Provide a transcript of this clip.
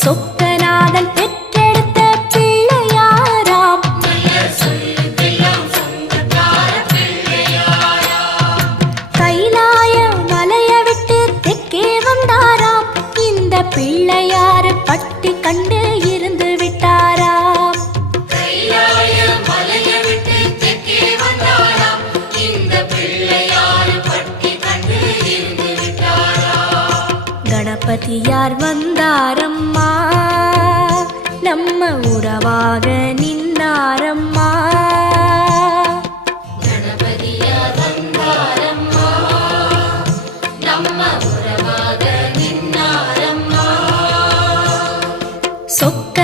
சொக்கநாதன் பெற்றெடுத்த பிள்ளையாராம். கைலாய மலைய விட்டு தெற்கே வந்தாராம். இந்த பிள்ளையாரு பட்டி கண்டு இருந்து விட்டாராம். கணபதியார் வந்தாரம்மா, நம்ம உறவாக நின்னாரம்மா. கணபதியார் வந்தாரம்மா, நம்ம உறவாக நின்னாரம்மா. சொக்க